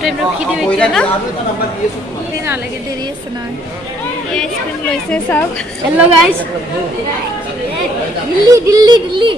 Train ৰখি দিওঁ এতিয়া ন নালাগে দেৰি আছে নহয় আইচক্ৰীম লৈছে চাওক হেল্ল' গাইজ দিল্লী দিল্লী দিল্লী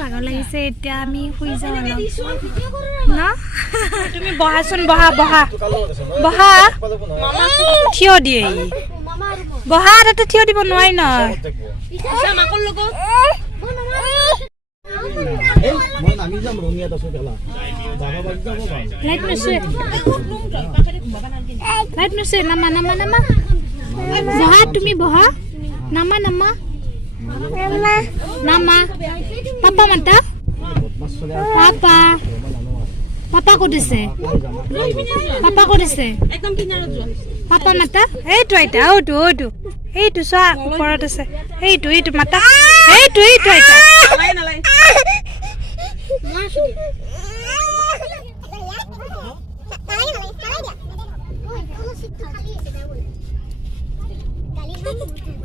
ভাগৰ লাগিছে এতিয়া আমি শুই যাওঁ ন তুমি বহাচোন বহা বহা বহা থিয় দিয়ে বহা তাতে থিয় দিব নোৱাৰি নহয় লাইট নছে নামা নামা নামা বহা তুমি বহা নামা নামা Nama, Papa mata? Papa, Papa kau dese? Papa kau dese? Papa mata? Itu aja, itu, itu soal koran dese. Itu mata? Itu aja.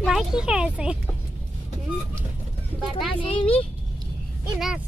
Baik ni kaisa. Bata ini enak.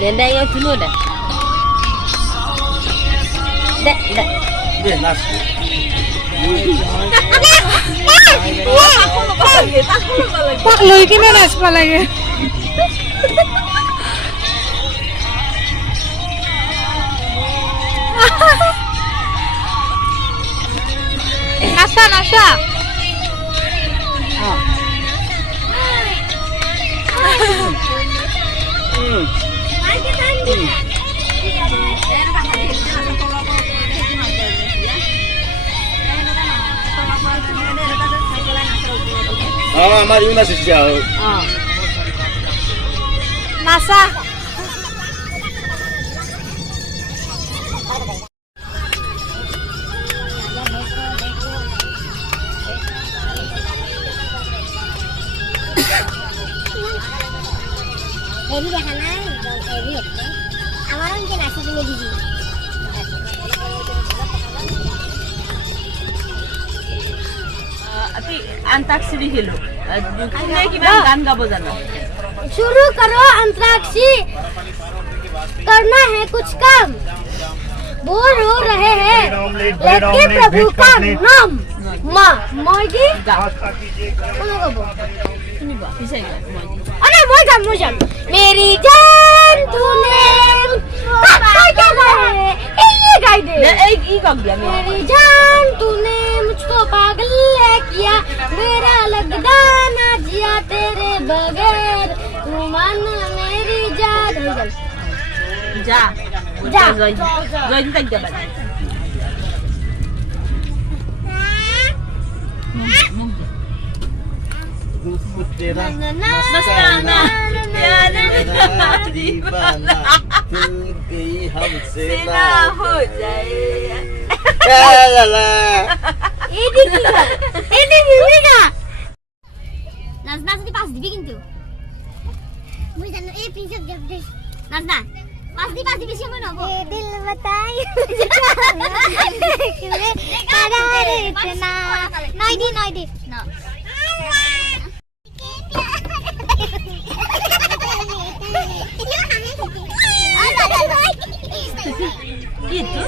Đến đây em luôn đấy. Đây. Nasi. Pak lôi cái này là lagi. Nasa. Hamaari nasi jauh. Nasa. Ini jangan naik, dong edit. Awalan ke nasi punya gizi. अभी अंताक्षरी खेलो तुमने कि मैं गान गाबो जानो शुरू करो अंतराक्षी करना है कुछ काम बोर हो रहे हैं लेकिन प्रभु का नाम माँ मोजी अरे मोजा मेरी जान तूने मेरी जान तूने मुझको पागल किया मेरा लगदा ना जिया तेरे बगैर मन मेरी जान যা যা। জয় জয় দিতে যাবে रूप तेरा मस्ताना प्यार दीवाना तू गई हमसे ना ना हो जाए ला ला এদি মিমিকা নাজনা যদি পাস দিবি কিন্তু মুই জানো এই প্রিন্সেস দেব দে নাজনা পাস দিবি বেশি মনে হবো এ দিল বাতাই কারার ইতনা নয় দি না gitu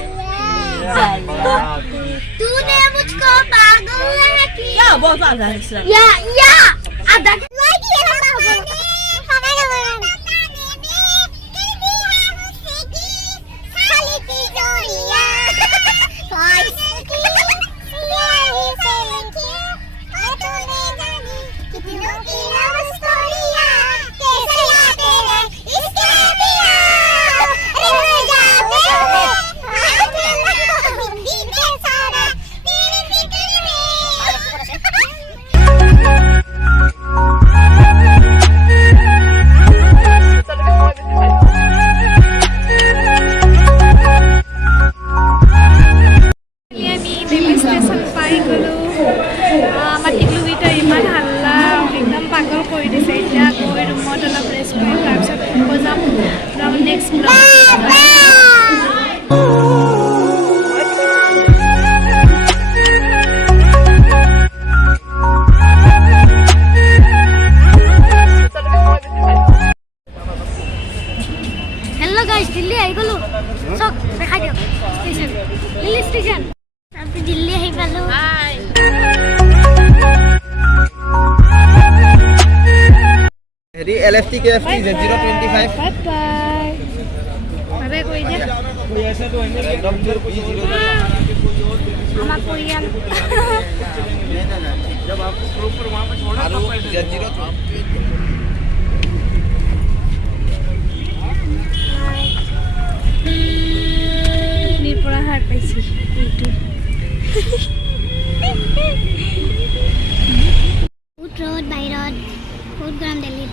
तूने मुझको पागल किया ya boh ada sih या ada lagi ya hello guys Delhi आई गलो सब देखा दियो स्टेशन दिल्ली स्टेशन अब दिल्ली आई पालो हेरी LFT KFT Z025 bye bye अबे कोई दे रैंडम टूर B0 हमारा कोई जब आपको प्रॉपर वहां पे छोड़ा तो Z0 নিরপরা হার পাইছি এইটু ফুড রোড বাই রোড ফুড গ্রাম দিল্লি